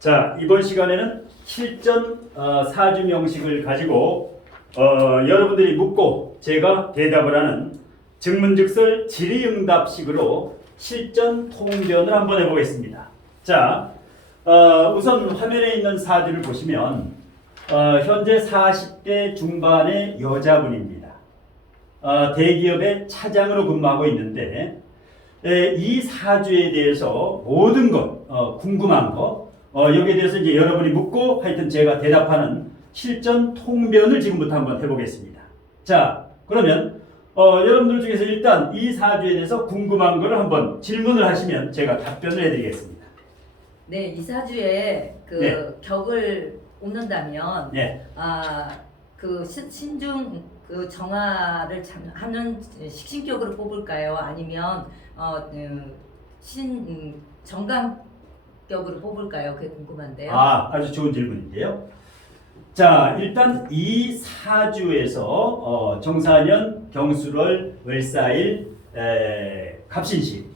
자, 이번 시간에는 실전 사주 명식을 가지고 여러분들이 묻고 제가 대답을 하는 증문즉설 질의응답식으로 실전 통변을 한번 해보겠습니다. 자, 우선 화면에 있는 사주를 보시면 현재 40대 중반의 여자분입니다. 대기업의 차장으로 근무하고 있는데 이 사주에 대해서 모든 것 궁금한 거 여기에 대해서 이제 여러분이 묻고 하여튼 제가 대답하는 실전 통변을 지금부터 한번 해보겠습니다. 자, 그러면 여러분들 중에서 일단 이 사주에 대해서 궁금한 거를 한번 질문을 하시면 제가 답변을 해드리겠습니다. 네, 이 사주에 네. 격을 옮는다면 네. 그 신중 그 정화를 하는 식신격으로 뽑을까요? 아니면 정강격으로 뽑을까요? 그게 궁금한데요. 아주 좋은 질문인데요. 자, 일단 이 사주에서 정사년, 경술월, 월사일, 갑신시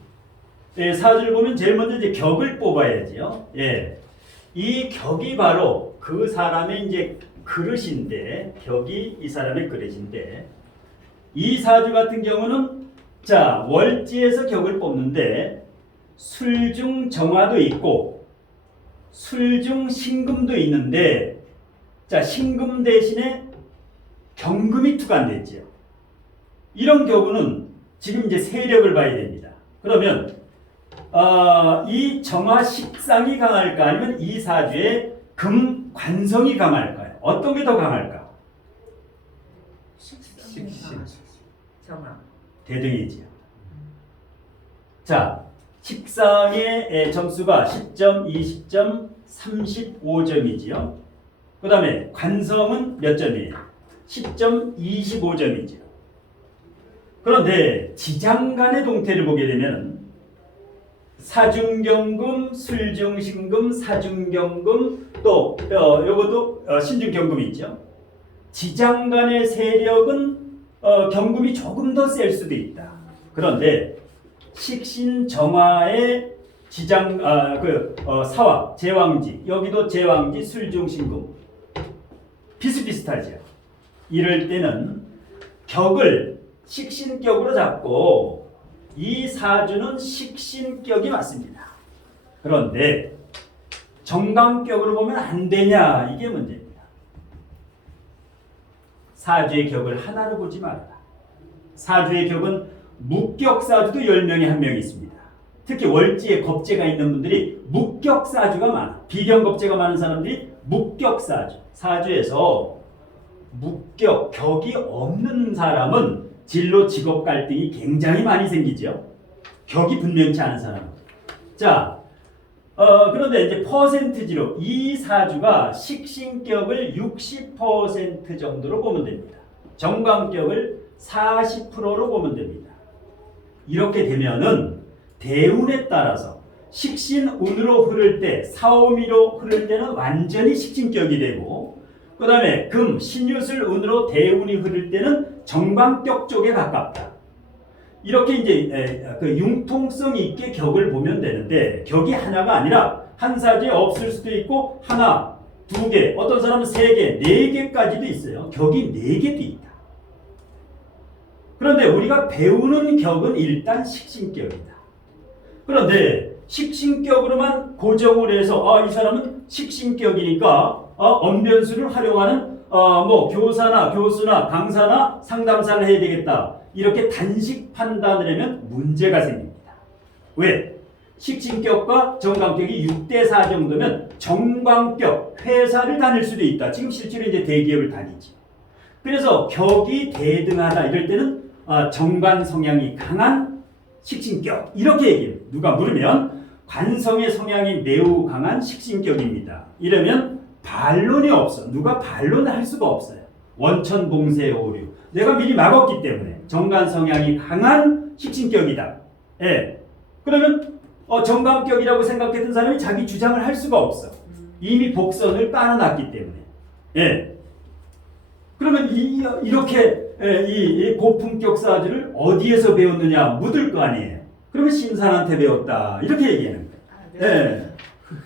사주를 보면 제일 먼저 이제 격을 뽑아야지요. 예, 이 격이 바로 그 사람의 이제 그릇인데, 격이 이 사람의 그릇인데, 이 사주 같은 경우는 자 월지에서 격을 뽑는데 술중 정화도 있고 술중 신금도 있는데, 자 신금 대신에 경금이 투관됐지요. 이런 경우는 지금 이제 세력을 봐야 됩니다. 그러면 이 정화 식상이 강할까 아니면 이 사주에 금 관성이 강할까요? 어떤 게 더 강할까? 식신 정화 대등이지요. 자, 식상의 점수가 10점, 20점, 35점이지요. 그 다음에 관성은 몇 점이에요? 10점, 25점이지요. 그런데 지장간의 동태를 보게 되면 사중경금, 술중신금, 사중경금, 또 요것도 신중경금이 있죠. 지장간의 세력은 경금이 조금 더 셀 수도 있다. 그런데 식신정화의 지장 사화, 제왕지, 여기도 제왕지, 술중신금 비슷비슷하죠. 이럴 때는 격을 식신격으로 잡고 이 사주는 식신격이 맞습니다. 그런데 정강격으로 보면 안 되냐, 이게 문제입니다. 사주의 격을 하나로 보지 말아라. 사주의 격은 묵격사주도 10명에 1명이 있습니다. 특히 월지에 겁재가 있는 분들이 묵격사주가 많아. 비경겁재가 많은 사람들이 묵격사주. 사주에서 묵격, 격이 없는 사람은 진로 직업 갈등이 굉장히 많이 생기죠. 격이 분명치 않은 사람은. 자, 그런데 이제 퍼센트지로 이 사주가 식신격을 60% 정도로 보면 됩니다. 정강격을 40%로 보면 됩니다. 이렇게 되면은 대운에 따라서 식신운으로 흐를 때, 사오미로 흐를 때는 완전히 식신격이 되고, 그 다음에 금, 신유술운으로 대운이 흐를 때는 정강격 쪽에 가깝다. 이렇게 이제 그 융통성 있게 격을 보면 되는데, 격이 하나가 아니라 한 사주에 없을 수도 있고 하나, 두 개, 어떤 사람은 세 개, 네 개까지도 있어요. 격이 네 개도 있다. 그런데 우리가 배우는 격은 일단 식신격이다. 그런데 식신격으로만 고정을 해서 이 사람은 식신격이니까 언변수를 활용하는 뭐 교사나 교수나 강사나 상담사를 해야 되겠다. 이렇게 단식 판단을 하면 문제가 생깁니다. 왜? 식신격과 정강격이 6대4 정도면 정강격, 회사를 다닐 수도 있다. 지금 실제로 이제 대기업을 다니지. 그래서 격이 대등하다 이럴 때는 정관 성향이 강한 식신격 이렇게 얘기해요. 누가 물으면 관성의 성향이 매우 강한 식신격입니다. 이러면 반론이 없어. 누가 반론을 할 수가 없어요. 원천봉쇄 오류. 내가 미리 막았기 때문에 정관 성향이 강한 식신격이다. 예. 그러면 정강격이라고 생각했던 사람이 자기 주장을 할 수가 없어. 이미 복선을 깔아놨기 때문에. 예. 그러면 이렇게 이 고품격 사주를 어디에서 배웠느냐 묻을 거 아니에요. 그러면 신사한테 배웠다 이렇게 얘기하는 거예요. 예.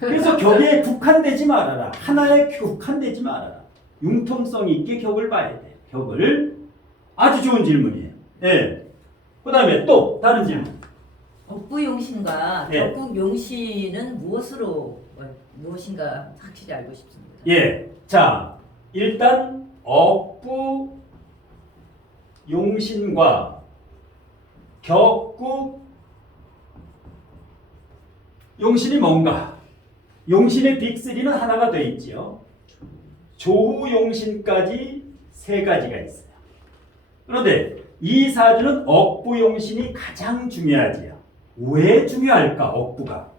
그래서 격에 국한되지 말아라. 하나에 국한되지 말아라. 융통성 있게 격을 봐야 돼요. 격을. 아주 좋은 질문이에요. 예. 그 다음에 또 다른 질문. 억부용신과 예. 격국용신은 무엇인가 확실히 알고 싶습니다. 예. 자, 일단 억부 용신과 격국 용신이 뭔가? 용신의 빅3는 하나가 돼 있지요. 조후 용신까지 세 가지가 있어요. 그런데 이 사주는 억부 용신이 가장 중요하지요. 왜 중요할까? 억부가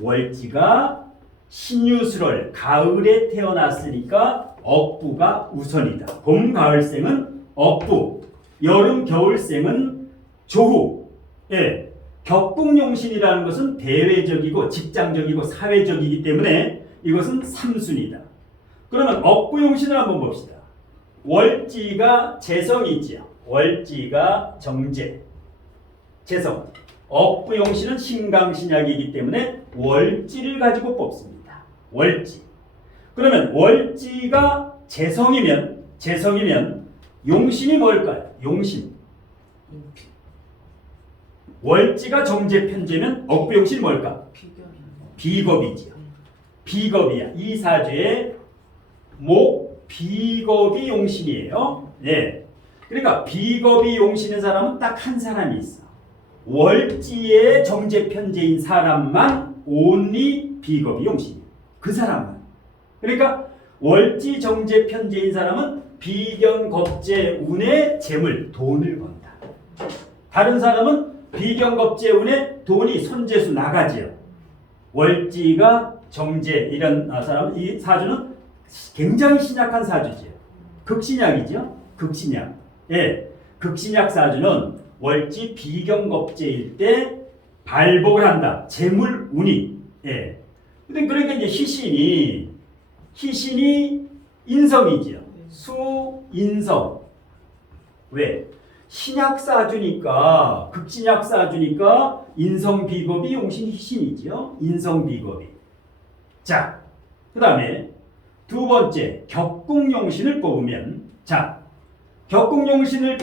월지가 신유술월 가을에 태어났으니까 억부가 우선이다. 봄 가을생은 억부, 여름 겨울생은 조후. 예. 격국용신이라는 것은 대외적이고 직장적이고 사회적이기 때문에 이것은 3순위다. 그러면 억부용신을 한번 봅시다. 월지가 재성이지요. 월지가 정제, 재성. 억부용신은 신강신약이기 때문에 월지를 가지고 뽑습니다. 월지. 그러면 월지가 재성이면 용신이 뭘까요? 용신. 월지가 정제 편제면 억부용신이 뭘까? 비겁이지요. 비겁이야. 이 사주의 목 비겁이 용신이에요. 예. 그러니까 비겁이 용신인 사람은 딱 한 사람이 있어. 월지의 정제 편제인 사람만 온리 비겁이 용신이에요. 그 사람만. 그러니까 월지 정제 편제인 사람은 비견겁제 운의 재물, 돈을 번다. 다른 사람은 비견겁제 운의 돈이 손재수 나가지요. 월지가 정제 이런 사람은 이 사주는 굉장히 신약한 사주지요. 극신약이죠. 극신약. 예, 극신약 사주는 월지 비견겁제일 때 발복을 한다. 재물 운이. 예. 그러니까 이제 희신이 인성이지요. 수인성. 왜? 신약사주니까 극신약사주니까 인성비겁이 용신 희신이지요. 인성비겁이. 자, 그 다음에 두 번째 격국용신을 뽑으면, 자, 격국용신을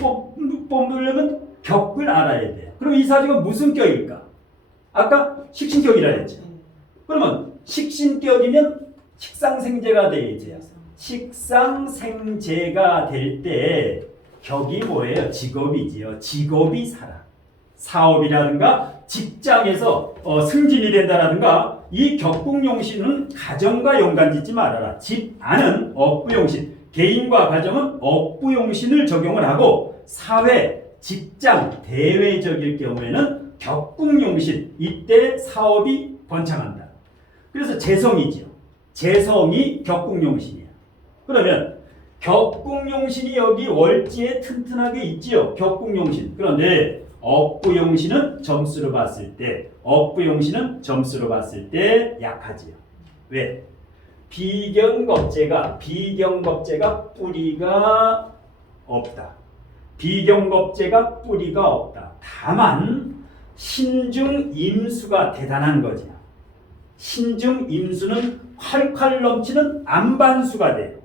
뽑으려면 격을 알아야 돼요. 그럼 이 사주가 무슨 격일까? 아까 식신격이라 했죠. 그러면 식신격이면 식상생재가 되죠. 식상생재가 될 때 격이 뭐예요? 직업이지요. 직업이 살아. 사업이라든가 직장에서 승진이 된다라든가 이 격국용신은 가정과 연관짓지 말아라. 집 안은 억부용신, 개인과 가정은 억부용신을 적용을 하고 사회, 직장, 대외적일 경우에는 격국용신, 이때 사업이 번창한다. 그래서 재성이죠. 재성이 격국용신이야. 그러면 격국용신이 여기 월지에 튼튼하게 있지요. 격국용신. 그런데 억부용신은 점수로 봤을 때 약하지요. 왜? 비견겁제가 뿌리가 없다. 비견겁제가 뿌리가 없다. 다만 신중임수가 대단한 거죠. 신중임수는 콸콸 넘치는 안반수가 돼요.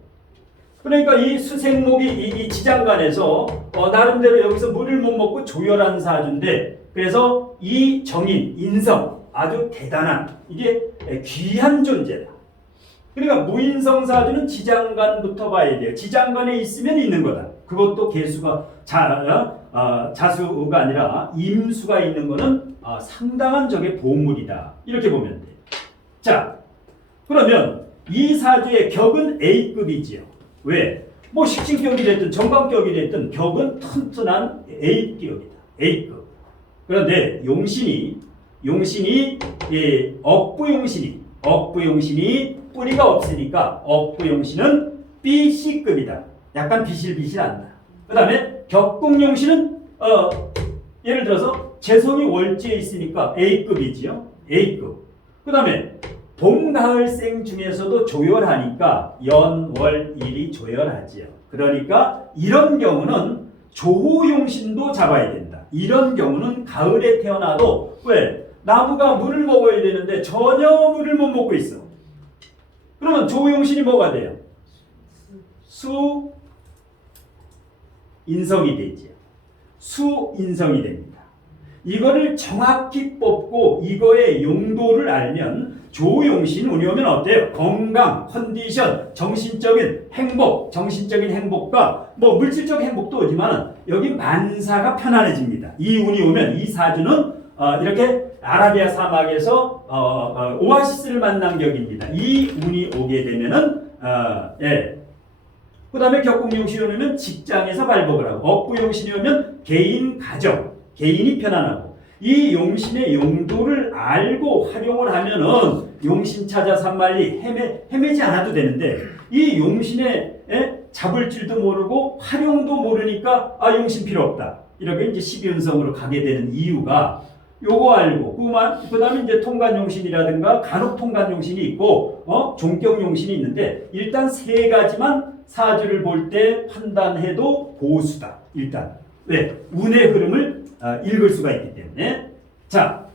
그러니까 이 수생목이 이 지장간에서 나름대로 여기서 물을 못 먹고 조열한 사주인데, 그래서 이 정인, 인성 아주 대단한, 이게 귀한 존재다. 그러니까 무인성 사주는 지장간부터 봐야 돼요. 지장간에 있으면 있는 거다. 그것도 개수가 자수가 아니라 임수가 있는 거는 상당한 적의 보물이다. 이렇게 보면 돼요. 자, 그러면 이 사주의 격은 A급이지요. 왜? 뭐 식신격이 됐든 정관격이 됐든 격은 튼튼한 A격이다. A급. 그런데 용신이 억부용신이 뿌리가 없으니까 억부용신은 BC급이다. 약간 비실비실한다. 그 다음에 격국용신은 예를 들어서 재성이 월지에 있으니까 A급이지요. A급. 그 다음에 봄, 가을생 중에서도 조열하니까 연, 월, 일이 조열하지요. 그러니까 이런 경우는 조후용신도 잡아야 된다. 이런 경우는 가을에 태어나도 왜? 나무가 물을 먹어야 되는데 전혀 물을 못 먹고 있어. 그러면 조용신이 뭐가 돼요? 수인성이 되죠. 수인성이 됩니다. 이거를 정확히 뽑고 이거의 용도를 알면 조용신 운이 오면 어때요? 건강, 컨디션, 정신적인 행복, 정신적인 행복과 뭐 물질적 행복도 오지만 여기 만사가 편안해집니다. 이 운이 오면 이 사주는 이렇게 아라비아 사막에서 오아시스를 만난 격입니다. 이 운이 오게 되면은 그 다음에 격국용신이 오면 직장에서 발복을 하고 억부용신이 오면 개인 가정, 개인이 편안하고 이 용신의 용도를 알고 활용을 하면은 용신 찾아 산만리 헤매지 않아도 되는데 이 용신의 잡을 줄도 모르고 활용도 모르니까 용신 필요 없다. 이렇게 이제 12운성으로 가게 되는 이유가 요거 알고 그 다음에 이제 통간용신이라든가 간혹통간용신이 있고 종격용신이 있는데 일단 세 가지만 사주를 볼 때 판단해도 보수다. 일단 왜? 운의 흐름을 읽을 수가 있기 때문에. 자,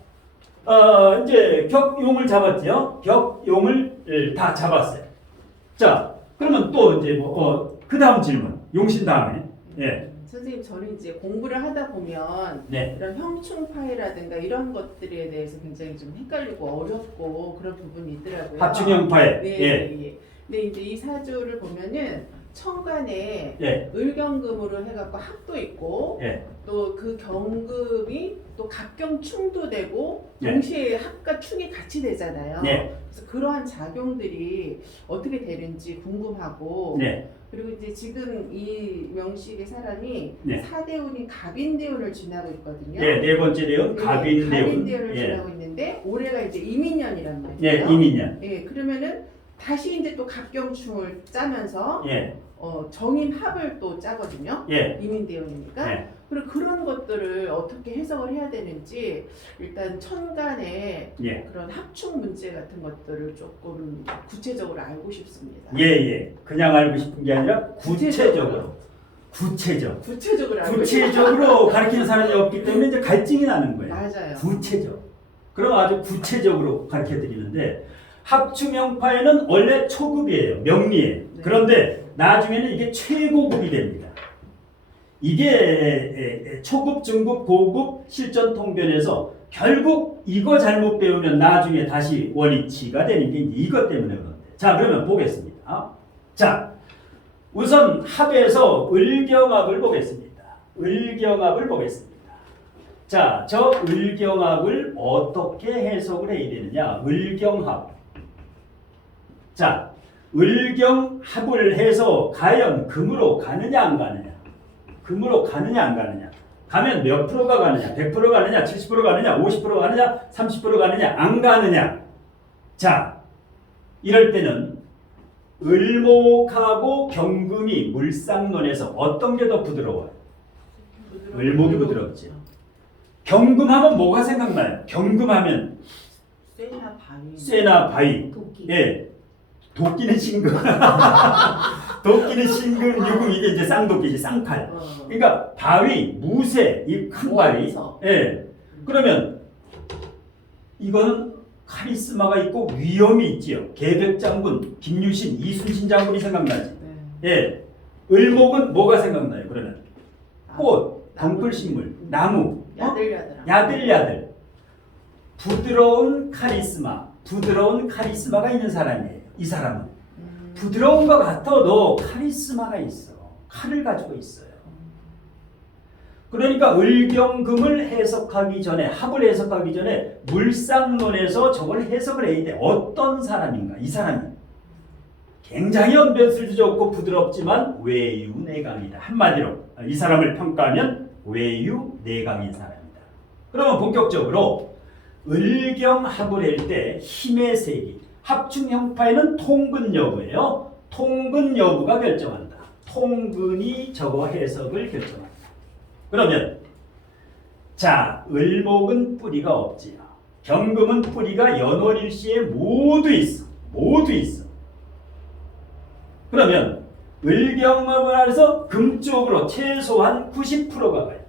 이제 격용을 잡았죠. 격용을 다 잡았어요. 자, 그러면 또 이제 그 다음 질문. 용신 다음에. 예. 선생님, 저는 이제 공부를 하다 보면 네. 이런 형충파이라든가 이런 것들에 대해서 굉장히 좀 헷갈리고 어렵고 그런 부분이 있더라고요. 합충형파에. 네, 예. 예. 근데 이제 이 사주를 보면은 천간에 예. 을경금으로 해갖고 합도 있고 예. 또 그 경금이 또 갑경충도 되고 예. 동시에 합과 충이 같이 되잖아요. 네. 그래서 그러한 작용들이 어떻게 되는지 궁금하고 네. 그리고 이제 지금 이 명식의 사람이 네. 사대운이 갑인대운을 지나고 있거든요. 네, 네 번째 대운 갑인대운. 갑인대운을 예. 지나고 있는데 올해가 이제 이민년이란 말이에요. 예, 이민년. 예, 그러면은 다시 이제 또 갑경충을 짜면서 예. 정임합을 또 짜거든요. 예. 이민대운이니까. 예. 그리고 그런 것들을 어떻게 해석을 해야 되는지 일단 천간에 예. 그런 합충 문제 같은 것들을 조금 구체적으로 알고 싶습니다. 예, 예. 그냥 알고 싶은 게 아니라 구체적으로 알고 구체적으로 가르치는 사람이 없기 때문에 이제 갈증이 나는 거예요. 맞아요. 구체적. 그럼 아주 구체적으로 가르쳐 드리는데 합충형파에는 원래 초급이에요. 명리예요. 네. 그런데 나중에는 이게 최고급이 됩니다. 이게 초급, 중급, 고급 실전 통변에서 결국 이거 잘못 배우면 나중에 다시 원위치가 되는 게 이것 때문에 그런데. 자, 그러면 보겠습니다. 자, 우선 합에서 을경합을 보겠습니다. 을경합을 보겠습니다. 자, 저 을경합을 어떻게 해석을 해야 되느냐? 을경합. 자, 을경합을 해서 과연 금으로 가느냐 안 가느냐? 금으로 가느냐 안 가느냐? 가면 몇 프로가 가느냐? 100% 가느냐? 70% 가느냐? 50% 가느냐? 30% 가느냐? 안 가느냐? 자, 이럴 때는 을목하고 경금이 물상론에서 어떤 게 더 부드러워요? 을목이 부드럽죠. 경금하면 뭐가 생각나요? 경금하면 쇠나 바위. 도끼. 예. 도끼는 신금. 도끼는 신금, 유금 이게 이제 쌍도끼지, 쌍칼. 그러니까 바위, 무쇠, 이 큰 바위. 원석. 예. 그러면 이거는 카리스마가 있고 위험이 있지요. 계백장군, 김유신, 이순신 장군이 생각나지. 네. 예. 을목은 뭐가 생각나요? 그러면 꽃, 덩굴식물, 나무, 야들야들. 부드러운 카리스마가 있는 사람이에요. 이 사람은 부드러운 것 같아도 카리스마가 있어. 칼을 가지고 있어요. 그러니까 을경금을 해석하기 전에, 합을 해석하기 전에 물상론에서 저걸 해석을 해야 돼. 어떤 사람인가? 이 사람이 굉장히 언변술도 좋고 부드럽지만 외유내강이다. 한마디로 이 사람을 평가하면 외유내강인 사람이다. 그러면 본격적으로 을경합을 할 때 힘의 세기, 합충형파에는 통근 여부예요. 통근 여부가 결정한다. 통근이 저거 해석을 결정한다. 그러면 자, 을목은 뿌리가 없지요. 경금은 뿌리가 연월일시에 모두 있어. 그러면 을경합을 해서 금 쪽으로 최소한 90%가 가요.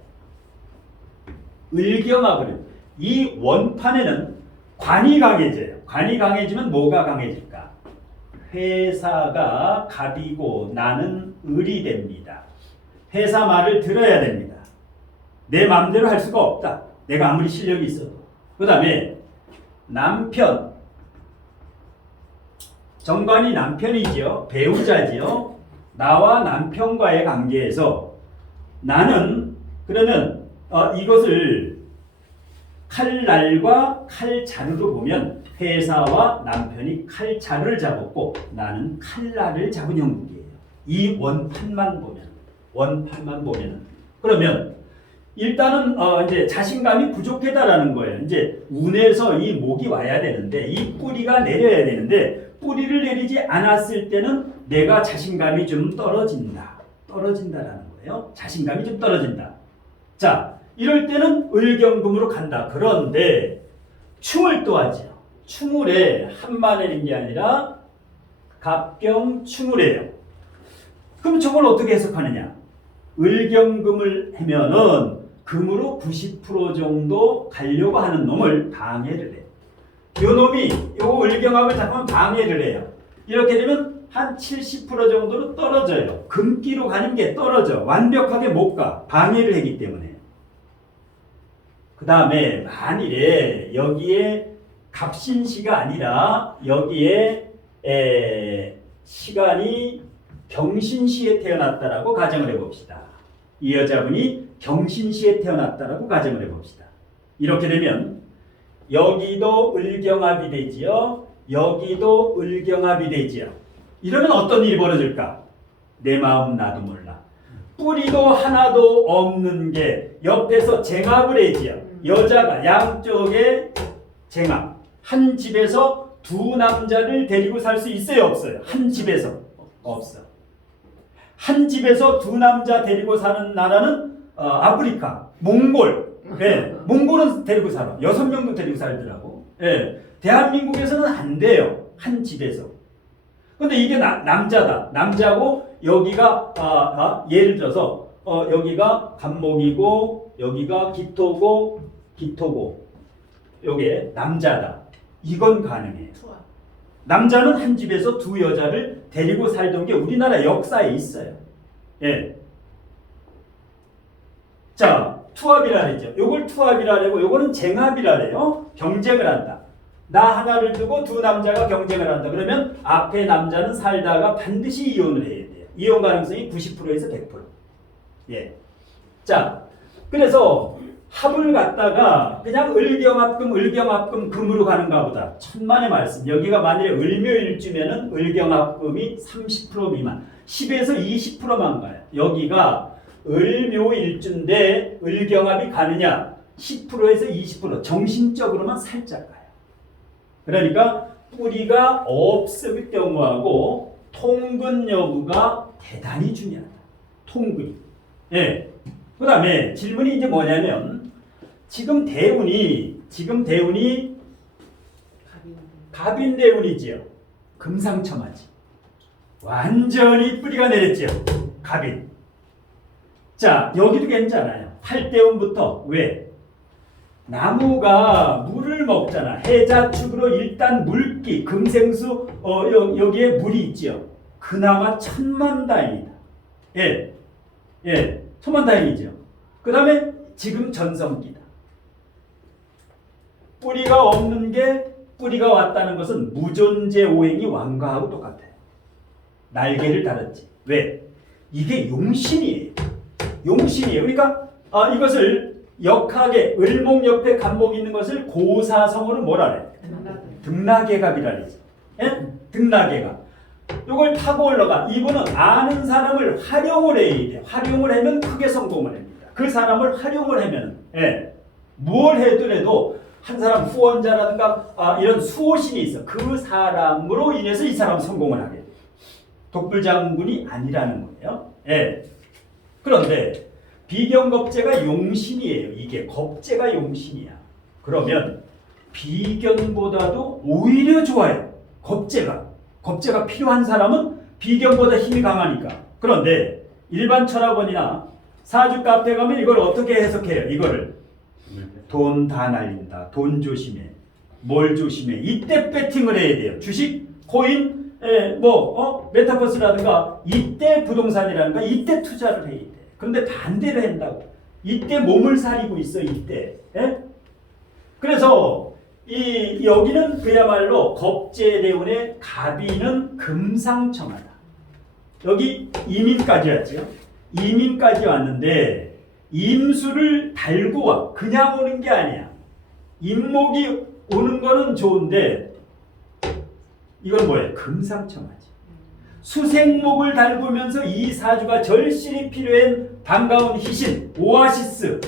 을경합을 이 원판에는 관이 강해져요. 관이 강해지면 뭐가 강해질까? 회사가 갑이고 나는 을이 됩니다. 회사 말을 들어야 됩니다. 내 마음대로 할 수가 없다. 내가 아무리 실력이 있어도. 그 다음에 남편. 정관이 남편이지요. 배우자지요. 나와 남편과의 관계에서 나는 그러면 이것을 칼날과 칼자루로 보면 회사와 남편이 칼자루를 잡았고 나는 칼날을 잡은 형국이에요. 이 원판만 보면 그러면 일단은 이제 자신감이 부족하다라는 거예요. 이제 운에서 이 목이 와야 되는데 이 뿌리가 내려야 되는데 뿌리를 내리지 않았을 때는 내가 자신감이 좀 떨어진다라는 거예요. 자신감이 좀 떨어진다. 자, 이럴 때는 을경금으로 간다. 그런데 충을 또 하죠. 충을 해. 한만 내린 게 아니라 갑경 충을 해요. 그럼 저걸 어떻게 해석하느냐? 을경금을 하면은 금으로 90% 정도 가려고 하는 놈을 방해를 해. 요 놈이 요 을경합을 잠깐 방해를 해요. 이렇게 되면 한 70% 정도로 떨어져요. 금기로 가는 게 떨어져. 완벽하게 못 가. 방해를 하기 때문에. 그 다음에 만일에 여기에 갑신시가 아니라 여기에 시간이 경신시에 태어났다라고 가정을 해봅시다. 이 여자분이 경신시에 태어났다라고 가정을 해봅시다. 이렇게 되면 여기도 을경합이 되지요. 여기도 을경합이 되지요. 이러면 어떤 일이 벌어질까? 내 마음 나도 몰라. 뿌리도 하나도 없는 게 옆에서 쟁합을 해지요. 여자가 양쪽에 쟁합. 한 집에서 두 남자를 데리고 살 수 있어요, 없어요? 한 집에서 없어. 한 집에서 두 남자 데리고 사는 나라는 아프리카, 몽골. 네, 몽골은 데리고 살아. 6명도 데리고 살더라고. 네, 대한민국에서는 안 돼요. 한 집에서. 근데 이게 남자다. 남자고 여기가 예를 들어서 여기가 간목이고 여기가 기토고 요게 남자다. 이건 가능해요. 남자는 한 집에서 두 여자를 데리고 살던 게 우리나라 역사에 있어요. 예. 자, 투합이라 그랬죠. 요걸 투합이라 그러고 요거는 쟁합이라 그래요. 경쟁을 한다. 나 하나를 두고 두 남자가 경쟁을 한다. 그러면 앞에 남자는 살다가 반드시 이혼을 해야 돼요. 이혼 가능성이 90%에서 100%. 예. 자, 그래서 합을 갖다가 그냥 을경합금 금으로 가는가 보다. 천만의 말씀. 여기가 만일에 을묘일주면은 을경합금이 30% 미만. 10에서 20%만 가요. 여기가 을묘일주인데 을경합이 가느냐? 10%에서 20%. 정신적으로만 살짝 가요. 그러니까 뿌리가 없을 경우하고 통근 여부가 대단히 중요하다. 통근이. 예. 그 다음에 질문이 이제 뭐냐면 지금 대운이 갑인대운이지요. 금상첨화지. 완전히 뿌리가 내렸지요. 갑인. 자, 여기도 괜찮아요. 팔대운부터. 왜? 나무가 물을 먹잖아. 해자축으로 일단 물기, 금생수 여기에 물이 있지요. 그나마 천만다행이다. 예, 예, 천만다행이죠. 그 다음에 지금 전성기다. 뿌리가 없는 게 뿌리가 왔다는 것은 무존재 오행이 왕가하고 똑같아요. 날개를 달았지. 왜? 이게 용신이에요. 용신이에요. 그러니까 이것을 역하게 을목 옆에 간목이 있는 것을 고사성어로 뭐라 그래? 등락계갑이라 그러지. 예? 등락계갑. 이걸 타고 올라가. 이분은 아는 사람을 활용을 해야 돼. 활용을 하면 크게 성공을 합니다. 그 사람을 활용을 하면 뭘 해도 한 사람 후원자라든가 이런 수호신이 있어. 그 사람으로 인해서 이 사람은 성공을 하게 돼. 독불장군이 아니라는 거예요. 예. 그런데 비견겁제가 용신이에요. 이게 겁제가 용신이야. 그러면 비견보다도 오히려 좋아요. 겁제가 필요한 사람은 비견보다 힘이 강하니까. 그런데 일반 철학원이나 사주 카페 가면 이걸 어떻게 해석해요? 이거를 돈 다 날린다. 돈 조심해. 뭘 조심해. 이때 배팅을 해야 돼요. 주식, 코인, 메타버스라든가 이때 부동산이라든가 이때 투자를 해야 돼. 그런데 반대로 한다고. 이때 몸을 사리고 있어. 이때. 예? 그래서 여기는 그야말로 겁재대운의 갑이는 금상첨화다. 여기 이민까지 왔죠. 이민까지 왔는데 임수를 달고 와. 그냥 오는 게 아니야. 임목이 오는 거는 좋은데 이건 뭐예요? 금상첨화지. 수생목을 달구면서 이 사주가 절실히 필요한 반가운 희신, 오아시스,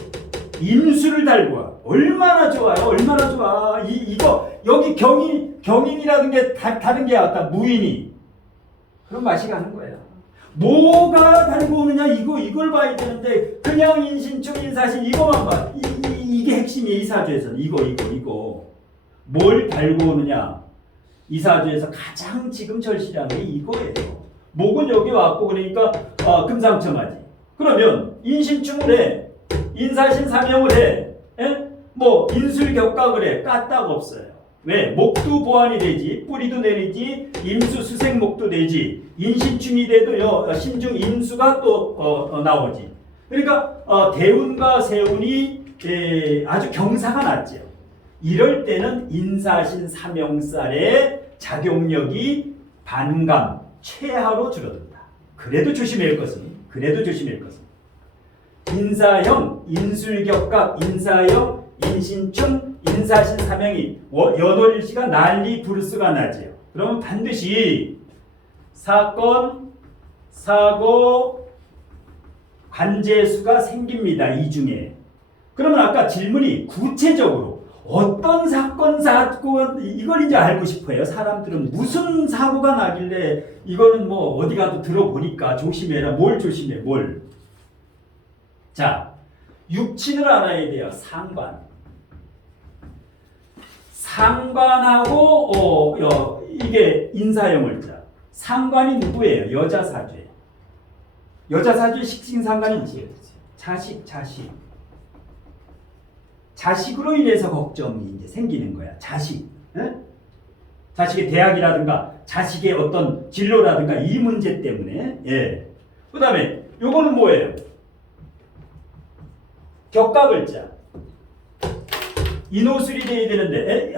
임수를 달고 와. 얼마나 좋아요? 얼마나 좋아. 이거 여기 경인이라는 게 다른 게 아까 무인이 그런 맛이 가는 거예요. 뭐가 달고 오느냐 이걸 봐야 되는데 그냥 인신충 인사신 이거만 봐. 이게 핵심이에요. 이 사주에서는 이거 뭘 달고 오느냐. 이 사주에서 가장 지금 절실한 게 이거예요. 목은 여기 왔고 그러니까 금상첨화지. 그러면 인신충을 해. 인사신 삼형을 해. 에? 인술격각을 해. 까딱 없어요. 왜? 목도 보완이 되지. 뿌리도 내리지. 임수 수생목도 되지. 인신충이 돼도 신중 임수가 또 나오지. 그러니까 대운과 세운이 아주 경사가 낮죠. 이럴 때는 인사신 삼형살의 작용력이 반감, 최하로 줄어든다. 그래도 조심해야 할 것은 인사형, 인술격각, 인사형, 인신충, 인사신 삼형이 8일시가 난리 부르스가 나지요. 그러면 반드시 사건, 사고, 관재수가 생깁니다. 이 중에. 그러면 아까 질문이 구체적으로 어떤 사건, 이걸 이제 알고 싶어요. 사람들은 무슨 사고가 나길래 이거는 어디 가도 들어보니까 조심해라. 뭘 조심해, 뭘. 자, 육친을 알아야 돼요. 상관하고 이게 인사형을자. 상관이 누구예요? 여자 사주예요. 여자 사주의 식신상관이 자식. 자식으로 인해서 걱정이 이제 생기는 거야. 자식. 에? 자식의 대학이라든가 자식의 어떤 진로라든가 이 문제 때문에. 예. 그다음에 요거는 뭐예요? 격각을자. 인호술이 돼야 되는데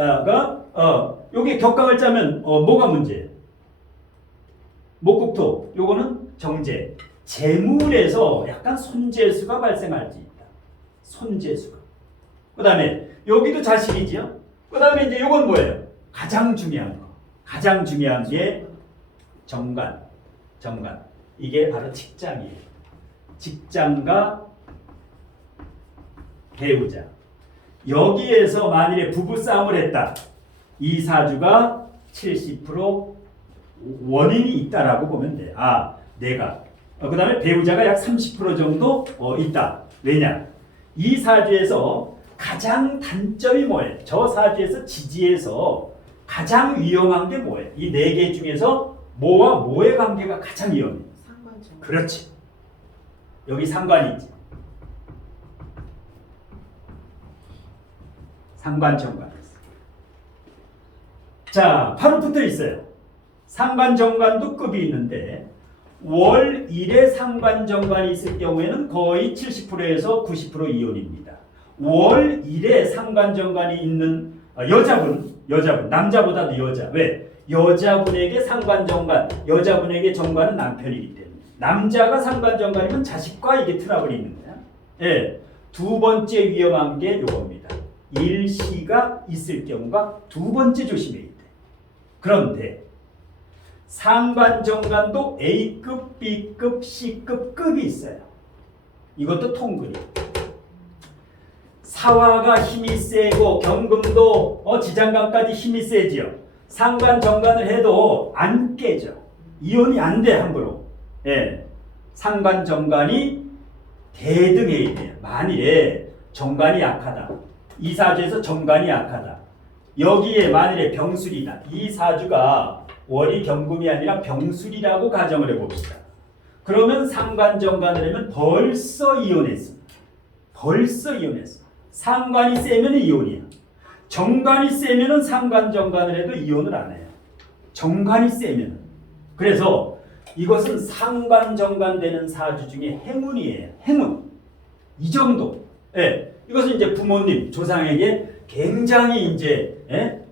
요게 격각을 짜면 뭐가 문제예요? 목국토. 요거는 정제. 재물에서 약간 손재수가 발생할 수 있다. 손재수가. 그 다음에 여기도 자식이지요. 그 다음에 이제 요건 뭐예요? 가장 중요한 게 정관. 이게 바로 직장이에요. 직장과 배우자. 여기에서 만일에 부부싸움을 했다. 이 사주가 70% 원인이 있다라고 보면 돼. 내가. 그 다음에 배우자가 약 30% 정도 있다. 왜냐? 이 사주에서 가장 단점이 뭐예요? 저 사주에서 지지에서 가장 위험한 게 뭐예요? 이 4개 중에서 뭐와 뭐의 관계가 가장 위험해? 상관정. 그렇지. 여기 상관이 있지. 상관정관. 자, 바로 붙어 있어요. 상관정관도 급이 있는데 월 1에 상관정관이 있을 경우에는 거의 70%에서 90% 이혼입니다. 월 1에 상관정관이 있는 여자분, 남자보다도 여자. 왜? 여자분에게 상관정관, 여자분에게 정관은 남편이기 때문에. 남자가 상관정관이면 자식과 이게 트러블이 있는 거야. 예. 두 번째 위험한 게 요겁니다. 일시가 있을 경우가 두 번째 조심해야 돼. 그런데 상관정관도 A급, B급, C급, 급이 있어요. 이것도 통근이. 사화가 힘이 세고 경금도 지장간까지 힘이 세지요. 상관정관을 해도 안 깨져. 이혼이 안 돼 함부로. 예. 상관정관이 대등해야 돼요. 만일에 정관이 약하다. 이 사주에서 정관이 약하다. 여기에 만일에 병술이다. 이 사주가 월이 경금이 아니라 병술이라고 가정을 해봅시다. 그러면 상관정관을 하면 벌써 이혼했습니다. 상관이 세면 이혼이야. 정관이 세면은 상관 정관을 해도 이혼을 안 해요. 정관이 세면. 그래서 이것은 상관 정관 되는 사주 중에 행운이에요. 행운. 이 정도. 예. 이것은 이제 부모님, 조상에게 굉장히 이제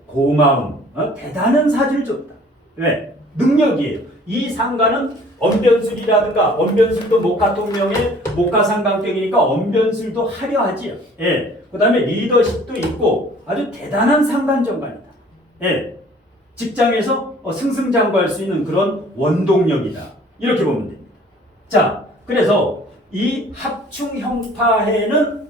고마움, 대단한 사주를 줬다. 왜? 능력이에요. 이 상관은 언변술이라든가 언변술도 목화통명의 목화상관격이니까 언변술도 하려 하지요. 예. 그다음에 리더십도 있고 아주 대단한 상관정관이다. 예. 직장에서 승승장구할 수 있는 그런 원동력이다. 이렇게 보면 됩니다. 자, 그래서 이 합충형파해는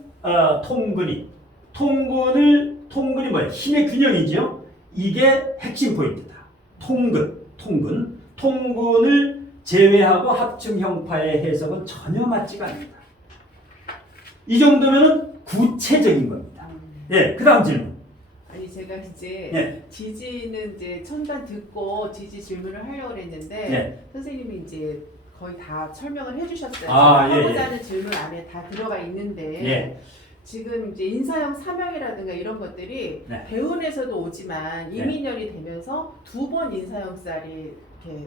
통근이 뭐야? 힘의 균형이죠. 이게 핵심 포인트다. 통근을 제외하고 합충형파의 해석은 전혀 맞지가 않는다. 이 정도면은 구체적인 겁니다. 예, 그 다음 질문. 아니 제가 이제 네. 지지는 이제 천간 듣고 지지 질문을 하려고 했는데 네. 선생님이 이제 거의 다 설명을 해주셨어요. 아, 제가 예, 하고자 예. 하는 질문 안에 다 들어가 있는데 예. 지금 이제 인사형 사명이라든가 이런 것들이 네. 대운에서도 오지만 네. 이민년이 되면서 두 번 인사형 쌀이 이렇게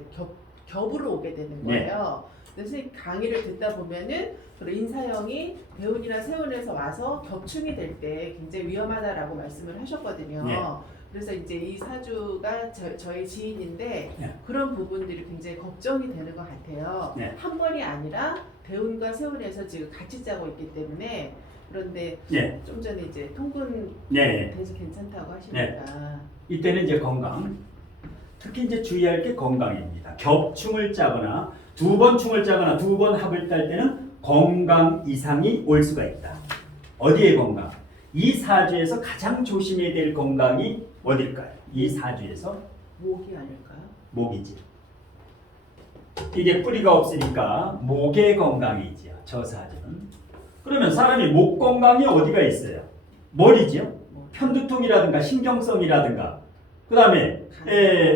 겹으로 오게 되는 거예요. 그래서 선생님 강의를 듣다 보면은 그런 인사형이 대운이나 세운에서 와서 겹충이 될 때 굉장히 위험하다라고 말씀을 하셨거든요. 네. 그래서 이제 이 사주가 저의 지인인데 네. 그런 부분들이 굉장히 걱정이 되는 것 같아요. 네. 한 번이 아니라 대운과 세운에서 지금 같이 짜고 있기 때문에 그런데 네. 좀 전에 이제 통근 네. 돼서 괜찮다고 하시니까 이때는 이제 건강. 특히 이제 주의할 게 건강입니다. 겹충을 짜거나 두 번 충을 짜거나 두 번 합을 딸 때는 건강 이상이 올 수가 있다. 어디의 건강? 이 사주에서 가장 조심해야 될 건강이 어딜까요? 이 사주에서 목이 아닐까요? 목이지. 이게 뿌리가 없으니까 목의 건강이지요. 저 사주는. 그러면 사람이 목 건강이 어디가 있어요? 머리지요. 편두통이라든가 신경성이라든가 그 다음에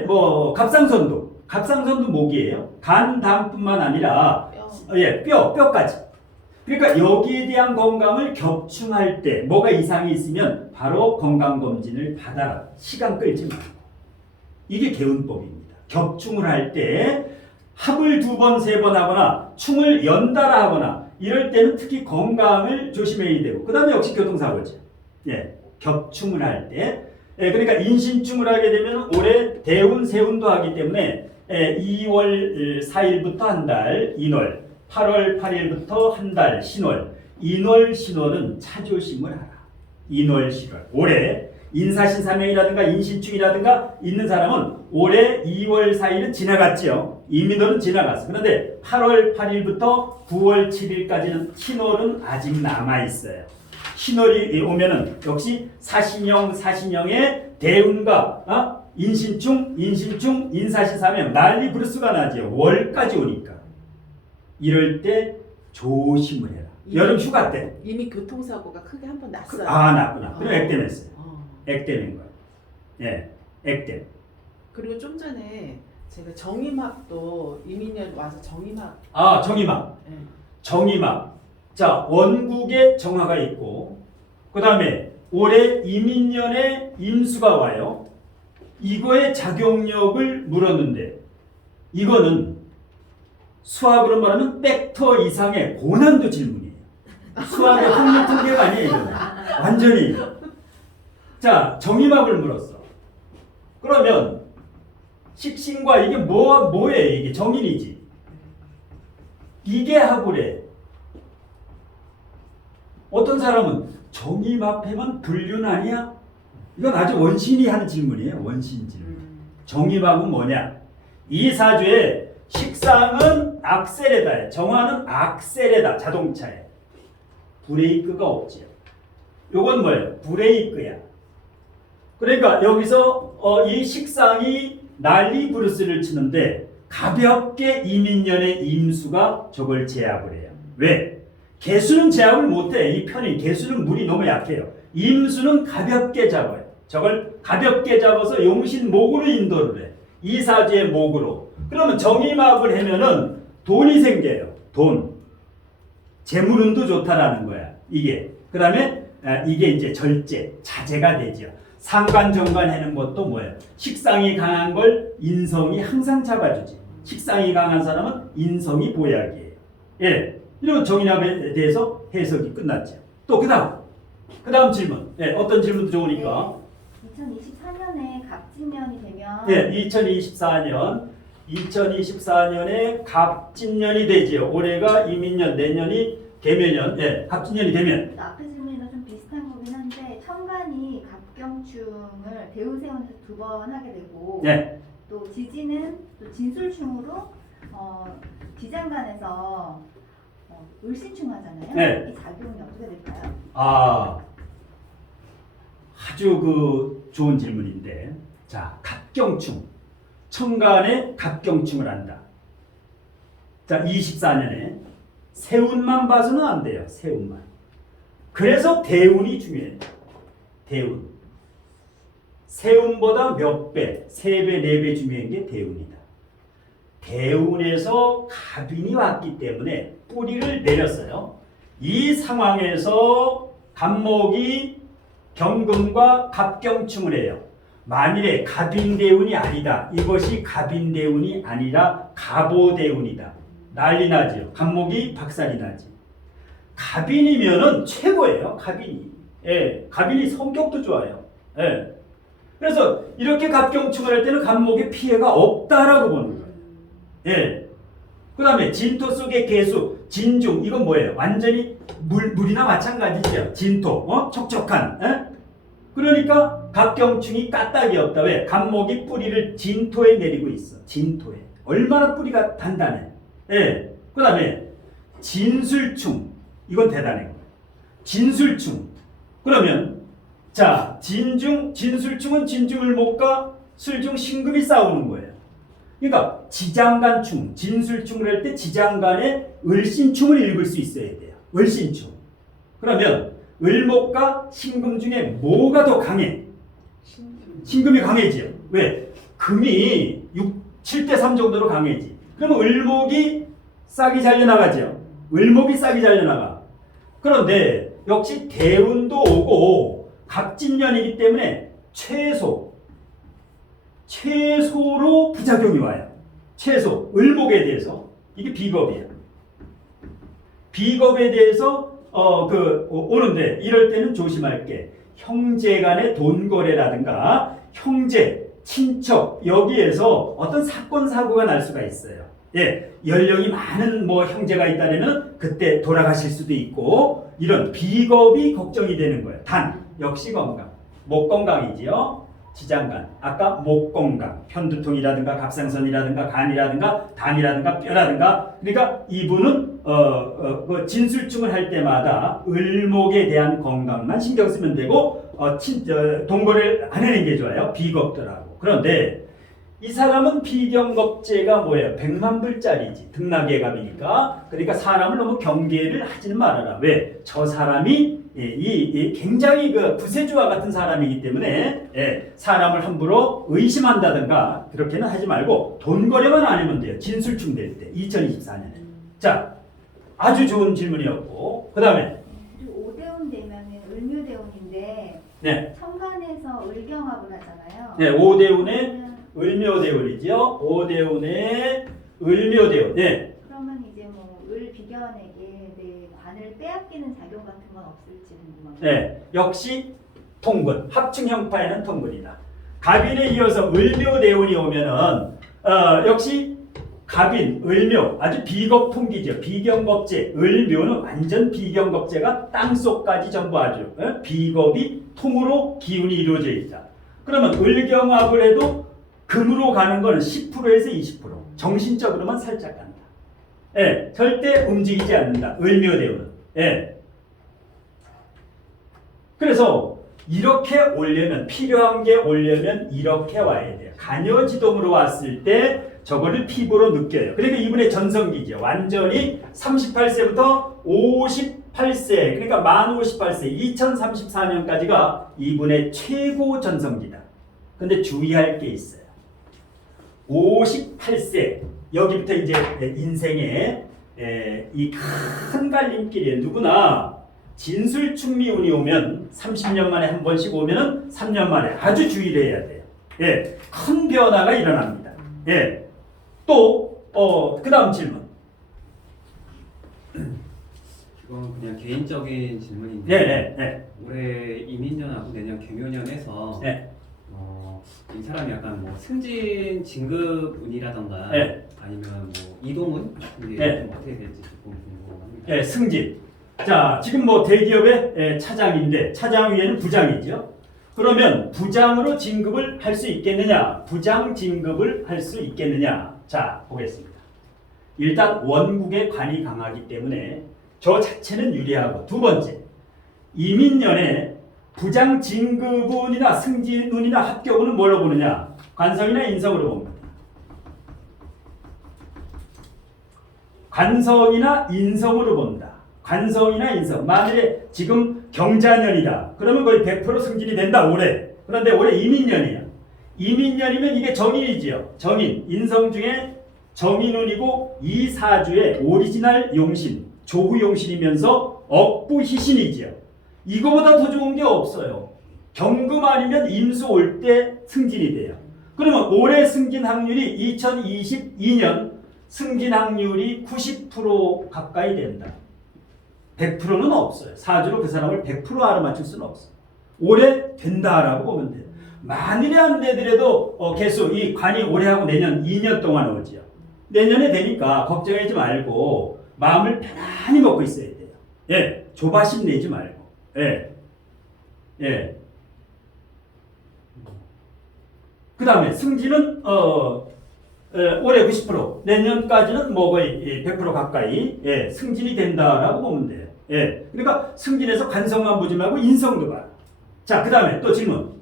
뭐 갑상선도 목이에요. 간, 담뿐만 아니라 뼈까지. 그러니까 여기에 대한 건강을 겹충할 때 뭐가 이상이 있으면 바로 건강검진을 받아라. 시간 끌지 말고. 이게 개운법입니다. 겹충을 할 때 합을 두 번, 세 번 하거나 충을 연달아 하거나 이럴 때는 특히 건강을 조심해야 되고 그 다음에 역시 교통사고죠. 예, 겹충을 할 때 그러니까 인신충을 하게 되면 올해 대운, 세운도 하기 때문에 2월 4일부터 한 달 인월, 8월 8일부터 한 달 신월, 인월, 신월은 차조심을 하라. 인월, 신월. 올해 인사신사명이라든가 인신충이라든가 있는 사람은 올해 2월 4일은 지나갔지요. 이민월은 지나갔어. 그런데 8월 8일부터 9월 7일까지는 신월은 아직 남아있어요. 신월이 오면은 역시 사신형의 대운과 인신충, 인사신사명 난리 부르스가 나지요. 월까지 오니까. 이럴 때 조심을 해라. 여름 휴가 때. 이미 교통사고가 크게 한 번 났어요. 났구나. 그럼 액땜했어요. 어. 액땜인 거예요. 예, 액땜. 그리고 좀 전에 제가 정임학도 이민년 와서 정임학. 정임학. 네. 정임학. 자, 원국에 정화가 있고 그 다음에 올해 이민년에 임수가 와요. 이거의 작용력을 물었는데 이거는 수학으로 말하면 벡터 이상의 고난도 질문이에요. 수학의 확률 통계가 아니에요. 이거는. 완전히. 자, 정임학을 물었어. 그러면 식신과 이게 뭐예요? 이게 정인이지. 이게 합을해. 어떤 사람은 정임합해만 불륜 아니야? 이건 아주 원신이 하는 질문이에요. 원신 질문. 정임합은 뭐냐? 이 사주에 식상은 악셀에다예요. 정화는 악셀에다. 자동차에. 브레이크가 없지요. 요건 뭐예요? 브레이크야. 그러니까 여기서 이 식상이 난리 브루스를 치는데 가볍게 이민년의 임수가 저걸 제압을 해요. 왜? 개수는 제압을 못해. 이 편이 개수는 물이 너무 약해요. 임수는 가볍게 잡아요. 저걸 가볍게 잡아서 용신 목으로 인도를 해. 이 사주의 목으로. 그러면 정임합을 하면은 돈이 생겨요. 돈. 재물운도 좋다라는 거야. 이게. 그 다음에 이게 이제 절제, 자제가 되죠. 상관정관 해는 것도 뭐예요? 식상이 강한 걸 인성이 항상 잡아주지. 식상이 강한 사람은 인성이 보약이에요. 예, 이런 정의납에 대해서 해석이 끝났죠. 또 그다음 질문. 예, 어떤 질문도 좋으니까. 2024년에 갑진년이 되면 예, 2024년에 갑진년이 되지요. 올해가 이민년, 내년이 개묘년. 예, 갑진년이 되면 앞에 질문이랑 좀 비슷한 거긴 한데 천간이 갑경충을 대운세운에서 2번 하게 되고 네. 또 지지는 또 진술충으로 지장간에서 을신충 하잖아요. 네. 이 작용이 어떻게 될까요? 아주 그 좋은 질문인데, 자, 갑경충, 천간에 갑경충을 한다. 자, 24년에 세운만 봐서는 안 돼요. 세운만. 그래서 대운이 중요해요. 대운. 세운보다 몇 배, 3배, 4배 중요한 게 대운이다. 대운에서 갑인이 왔기 때문에 뿌리를 내렸어요. 이 상황에서 갑목이 경금과 갑경충을 해요. 만일에 갑인대운이 아니다. 이것이 갑인대운이 아니라 갑오대운이다. 난리 나죠. 갑목이 박살이 나지. 갑인이면은 최고예요. 갑인이. 예, 갑인이 성격도 좋아요. 예. 그래서 이렇게 갑경충을 할 때는 갑목에 피해가 없다라고 보는 거예요. 예. 그 다음에 진토 속의 개수, 진중, 이건 뭐예요? 완전히 물이나 마찬가지죠. 진토, 촉촉한. 예? 그러니까 갑경충이 까딱이 없다. 왜? 갑목이 뿌리를 진토에 내리고 있어. 진토에. 얼마나 뿌리가 단단해. 예. 그 다음에 진술충, 이건 대단해. 진술충. 그러면 자, 진술충은 진중을목과 술중 신금이 싸우는 거예요. 그러니까 지장간충, 진술충을 할 때 지장간에 을신충을 읽을 수 있어야 돼요. 을신충. 그러면 을목과 신금 중에 뭐가 더 강해? 신금이 강해지요. 왜? 금이 7대 3 정도로 강해지. 그러면 을목이 싹이 잘려나가죠. 을목이 싹이 잘려나가. 그런데 역시 대운도 오고 갑진년이기 때문에 최소로 부작용이 와요. 최소, 을목에 대해서. 이게 비겁이에요. 비겁에 대해서 오는데 이럴 때는 조심할 게 형제 간의 돈 거래라든가 형제, 친척 여기에서 어떤 사건 사고가 날 수가 있어요. 예, 연령이 많은 뭐 형제가 있다면 그때 돌아가실 수도 있고 이런 비겁이 걱정이 되는 거예요. 단 역시 건강, 목 건강이지요. 지장간, 아까 목 건강, 편두통이라든가 갑상선이라든가 간이라든가 당이라든가 뼈라든가. 그러니까 이분은 그 진술증을 할 때마다 을목에 대한 건강만 신경 쓰면 되고 동거를 안 하는 게 좋아요. 비겁더라고. 그런데 이 사람은 비경겁제가 뭐예요? 100만 불짜리지. 등락의 갑이니까. 그러니까 사람을 너무 경계를 하지는 말아라. 왜? 저 사람이 굉장히 그 구세주와 같은 사람이기 때문에 사람을 함부로 의심한다든가 그렇게는 하지 말고 돈 거래만 안 하면 돼요. 진술충 될 때 2024년에. 자, 아주 좋은 질문이었고 그 다음에 그리고 5대운 되면은 을묘대운인데 네. 천간에서 을경합을 하잖아요. 네, 5대운의 을묘대운이죠. 5대운의 을묘대운. 네. 그러면 이제 뭐 을 비견에게 내 관을 빼앗기는 작용 같은 건 없을지 궁금합니다. 네, 역시 통근, 합충 형파에는 통근이다. 갑인에 이어서 을묘대운이 오면은 역시 갑인, 을묘 아주 비겁풍기죠. 비경겁제, 을묘는 완전 비경겁제가 땅속까지 전부 아주 비겁이 통으로 기운이 이루어져 있다. 그러면 을경합을 해도 금으로 가는 건 10%에서 20%. 정신적으로만 살짝 간다. 예, 절대 움직이지 않는다. 을묘대운은. 예. 그래서 이렇게 오려면 필요한 게 오려면 이렇게 와야 돼요. 간여지동으로 왔을 때 저거를 피부로 느껴요. 그러니까 이분의 전성기죠. 완전히 38세부터 58세, 그러니까 만 58세, 2034년까지가 이분의 최고 전성기다. 근데 주의할 게 있어요. 58세, 여기부터 이제 인생의 이 큰 갈림길이에요. 누구나 진술충미운이 오면 30년 만에 한 번씩 오면은 3년 만에 아주 주의를 해야 돼요. 예, 큰 변화가 일어납니다. 예, 또 그다음 질문. 이건 그냥 개인적인 질문인데 네, 네, 네. 올해 이민년하고 내년 개묘년에서 네. 이 사람이 약간 뭐 승진 진급 운이라던가 네. 아니면 뭐 이동운 이게 네. 좀 어떻게 될지 조금 궁금합니다. 예, 승진. 자, 지금 뭐 대기업의 차장인데 차장 위에는 부장이죠. 그러면 부장으로 진급을 할 수 있겠느냐? 부장 진급을 할 수 있겠느냐? 자, 보겠습니다. 일단 원국의 관이 강하기 때문에 저 자체는 유리하고, 두 번째, 이민년에 부장 진급운이나 승진운이나 합격운은 뭘로 보느냐? 관성이나 인성으로 봅니다. 관성이나 인성으로 본다. 관성이나 인성. 만일에 지금 경자년이다. 그러면 거의 100% 승진이 된다, 올해. 그런데 올해 이민년이야. 이민년이면 이게 정인이지요. 정인. 인성 중에 정인운이고 이 사주의 오리지널 용신, 조후 용신이면서 억부희신이지요. 이거보다 더 좋은 게 없어요. 경금 아니면 임수 올 때 승진이 돼요. 그러면 올해 승진 확률이 2022년 승진 확률이 90% 가까이 된다. 100%는 없어요. 사주로 그 사람을 100% 알아맞힐 수는 없어요. 올해 된다라고 보면 돼요. 만일에 안 되더라도 개수 이 관이 올해하고 내년 2년 동안 오지요. 내년에 되니까 걱정하지 말고 마음을 편안히 먹고 있어야 돼요. 예, 조바심 내지 말고. 예, 예. 그 다음에 승진은 올해 90%, 내년까지는 뭐 거의 100% 가까이 승진이 된다라고 보면 돼요. 예, 그러니까 승진해서 관성만 보지 말고 인성도 봐. 자, 그 다음에 또 질문.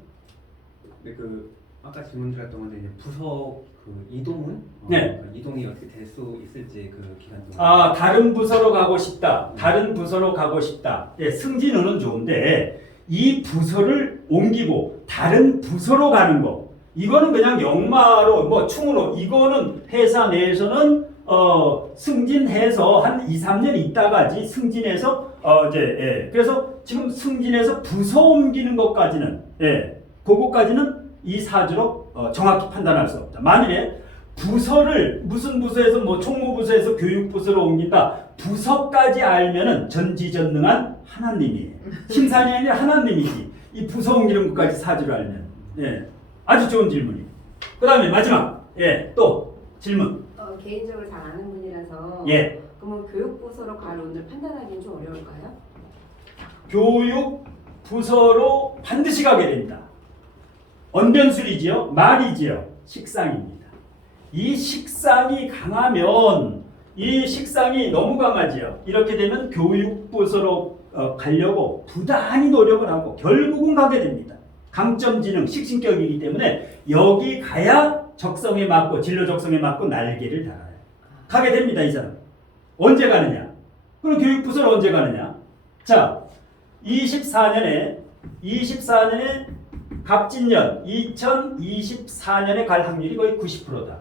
근데 그 아까 질문 드렸던 건데 이제 부서 그 이동은 네. 이동이 어떻게 될 수 있을지 그 기간 동안. 아, 다른 부서로 가고 싶다. 다른 부서로 가고 싶다. 예, 승진은 좋은데 이 부서를 옮기고 다른 부서로 가는 거. 이거는 그냥 역마로 뭐 충으로 이거는 회사 내에서는 승진해서 한 2, 3년 있다가지 승진해서 그래서 지금 승진해서 부서 옮기는 것까지는 그거까지는 이 사주로 정확히 판단할 수 없다. 만일에 부서를 무슨 부서에서 뭐 총무부서에서 교육부서로 옮긴다. 부서까지 알면은 전지전능한 하나님이에요. 심산이 아니라 하나님이지. 이 부서 옮기는 것까지 사주를 알면. 예. 아주 좋은 질문이에요. 그 다음에 마지막. 예. 또 질문. 개인적으로 잘 아는 분이라서 예. 그러면 교육부서로 갈 운을 판단하기는 좀 어려울까요? 교육부서로 반드시 가게 됩니다. 언변술이지요. 말이지요. 식상입니다. 이 식상이 강하면 이 식상이 너무 강하지요. 이렇게 되면 교육부서로 가려고 부단히 노력을 하고 결국은 가게 됩니다. 강점지능 식신격이기 때문에 여기 가야 적성에 맞고 진로 적성에 맞고 날개를 달아요. 가게 됩니다. 이 사람. 언제 가느냐? 그럼 교육부서를 언제 가느냐? 자, 24년에 갑진년 2024년에 갈 확률이 거의 90%다.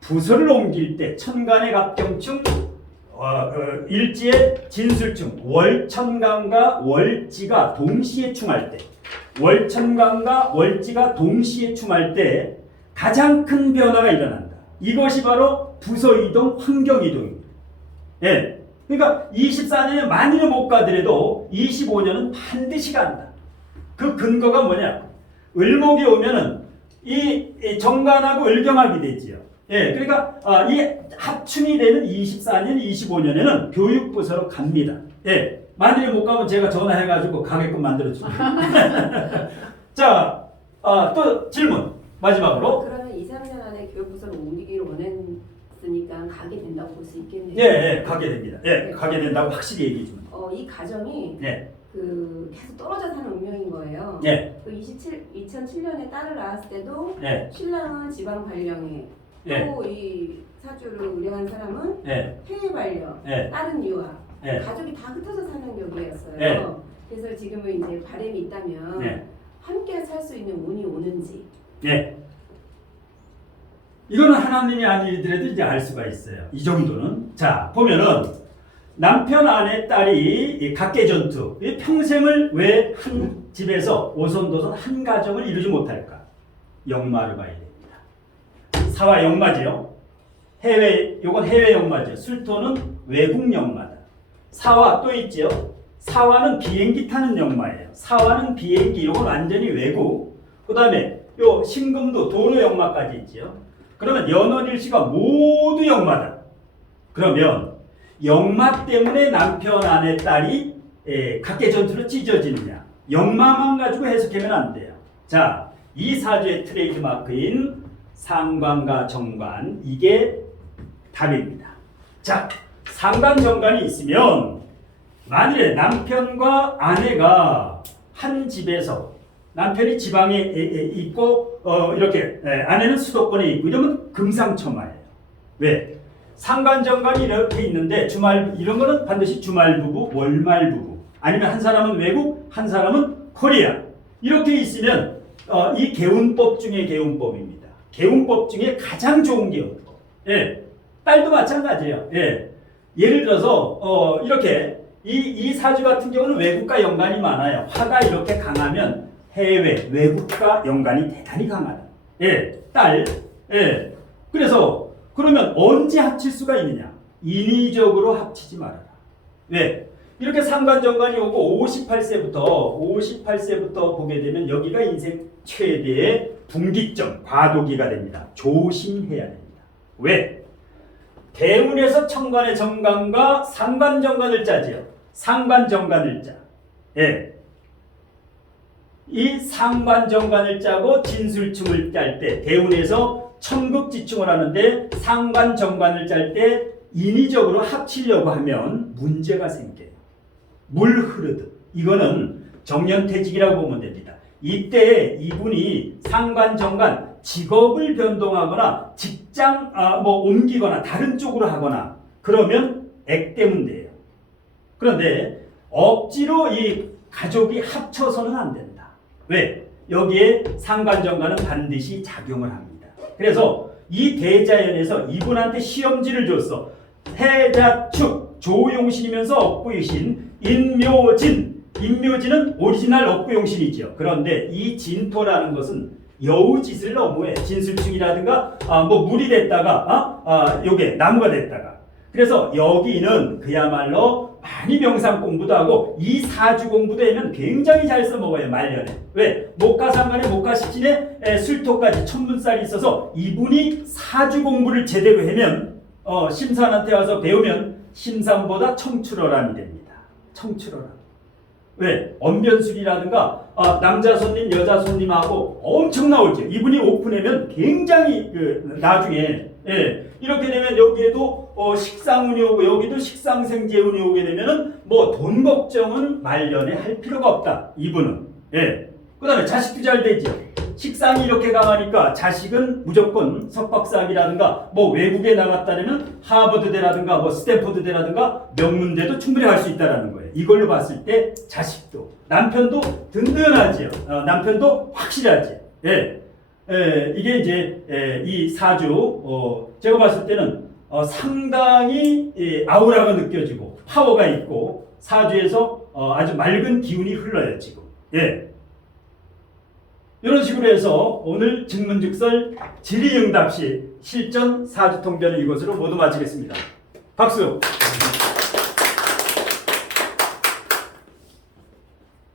부서를 옮길 때 천간의 갑경충, 일지의 진술충, 월천간과 월지가 동시에 충할 때, 월천간과 월지가 동시에 충할 때 가장 큰 변화가 일어난다. 이것이 바로 부서 이동, 환경 이동입니다. 예. 그러니까 24년에 만일에 못 가더라도 25년은 반드시 간다. 그 근거가 뭐냐? 을목이 오면은 이 정관하고 을경합이 되지요. 예, 그러니까 이 합충이 되는 24년, 25년에는 교육부서로 갑니다. 예, 만일에 못 가면 제가 전화해가지고 가게끔 만들어줍니다. 자, 또 질문 마지막으로. 그러면 2, 3년 안에 교육부서로 옮기기를 원했으니까 가게 된다고 볼 수 있겠네요. 예, 가게 됩니다. 예, 가게 된다고 확실히 얘기해 주면. 이 가정이 예, 계속 떨어져 사는 운명인 거예요. 예, 2007년에 딸을 낳았을 때도 예, 신랑은 지방 발령에 예, 또 이 사주를 의뢰한 사람은 예, 해외 발령, 예, 딸은 유학, 예, 가족이 다 흩어져 사는 격이었어요. 예. 그래서 지금은 이제 바람이 있다면 예. 함께 살 수 있는 운이 오는지. 예. 이거는 하나님이 아니더라도 이제 알 수가 있어요. 이 정도는. 자, 보면은 남편, 아내, 딸이 이 각계전투, 이 평생을 왜 한 집에서 오손도손 한 가정을 이루지 못할까? 역마를 봐야 됩니다. 사와 역마지요. 요건 해외 역마죠. 술토는 외국 역마다. 사와 또 있죠. 사와는 비행기 타는 역마예요. 사와는 비행기, 요건 완전히 외국. 그 다음에 요 신금도 도로 역마까지 있죠. 그러면 연월일시가 모두 역마다. 그러면 역마 때문에 남편, 아내, 딸이 각계전투로 찢어지느냐? 역마만 가지고 해석하면 안 돼요. 자, 이 사주의 트레이드마크인 상관과 정관, 이게 답입니다. 자, 상관 정관이 있으면 만일에 남편과 아내가 한 집에서 남편이 지방에 있고 이렇게 아내는 수도권에 있고 이러면 금상첨화예요. 왜? 상관정관이 이렇게 있는데 주말 이런 거는 반드시 주말부부, 월말부부 아니면 한 사람은 외국, 한 사람은 코리아 이렇게 있으면 이 개운법 중에 개운법입니다. 개운법 중에 가장 좋은 개운법. 예, 딸도 마찬가지예요. 예, 예를 들어서 이렇게 이 사주 같은 경우는 외국과 연관이 많아요. 화가 이렇게 강하면 해외, 외국과 연관이 대단히 강하다. 예, 딸. 예, 그래서 그러면 언제 합칠 수가 있느냐? 인위적으로 합치지 말아라. 왜? 이렇게 상관정관이 오고 58세부터 보게 되면 여기가 인생 최대의 분기점, 과도기가 됩니다. 조심해야 됩니다. 왜? 대운에서 천간의 정관과 상관정관을 짜지요. 상관정관을 짜. 예. 이 상관정관을 짜고 진술충을 짤 때 대운에서 천국지충을 하는데 상관정관을 짤 때 인위적으로 합치려고 하면 문제가 생겨요. 물 흐르듯. 이거는 정년퇴직이라고 보면 됩니다. 이때 이분이 상관정관 직업을 변동하거나 직장 옮기거나 다른 쪽으로 하거나 그러면 액되면 돼요. 그런데 억지로 이 가족이 합쳐서는 안 된다. 왜? 여기에 상관정관은 반드시 작용을 합니다. 그래서 이 대자연에서 이분한테 시험지를 줬어. 해자축, 조용신이면서 억부유신, 인묘진. 인묘진은 오리지널 억부용신이죠. 그런데 이 진토라는 것은 여우짓을 너무해. 진술충이라든가 물이 됐다가 요게 나무가 됐다가. 그래서 여기는 그야말로 많이 명상 공부도 하고 이 사주 공부도 하면 굉장히 잘 써먹어요. 말년에. 왜? 목가상간에 목가십진에 술토까지 천문살이 있어서 이분이 사주 공부를 제대로 하면 심산한테 와서 배우면 심산보다 청출어람이 됩니다. 청출어람. 왜? 언변술이라든가 남자 손님, 여자 손님하고 엄청 나오죠. 이분이 오픈하면 굉장히 나중에 이렇게 되면 여기에도 식상운이 오고 여기도 식상생재운이 오게 되면은 돈 걱정은 말년에 할 필요가 없다. 이분은. 그 다음에 자식도 잘 되죠. 식상이 이렇게 강하니까 자식은 무조건 석박사학이라든가 외국에 나갔다면 하버드대라든가 스탠포드대라든가 명문대도 충분히 갈 수 있다는 거예요. 이걸로 봤을 때 자식도 남편도 든든하지요. 남편도 확실하지. 이게 이제 이 사주 제가 봤을 때는 상당히 아우라가 느껴지고 파워가 있고 사주에서 아주 맑은 기운이 흘러요 지금. 이런 식으로 해서 오늘 증문즉설 질의응답시 실전 사주통변을 이것으로 모두 마치겠습니다. 박수.